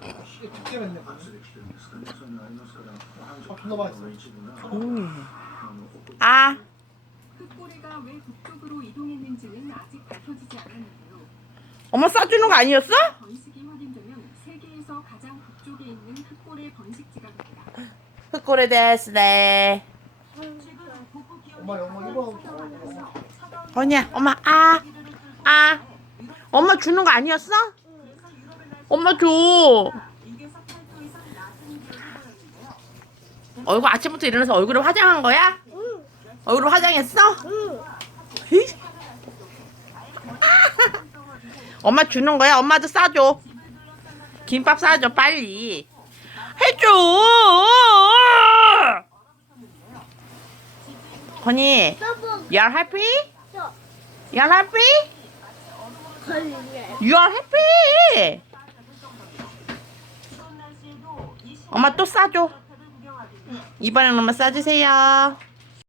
특별했네. 아. 엄마 싸주는 거 아니었어? 됩니다. 흑고래 데스네. 엄마 잘하네. 언니야, 엄마, 아, 아. 엄마 주는 거 아니었어? 엄마 줘. 얼굴 아침부터 일어나서 얼굴을 화장한 거야? 얼굴 화장했어? 히? 엄마 주는 거야? 엄마도 싸줘. 김밥 싸줘, 빨리. 해줘! honey, you're happy? You're happy? You're happy? 엄마 또 싸줘. 이번엔 엄마 싸주세요.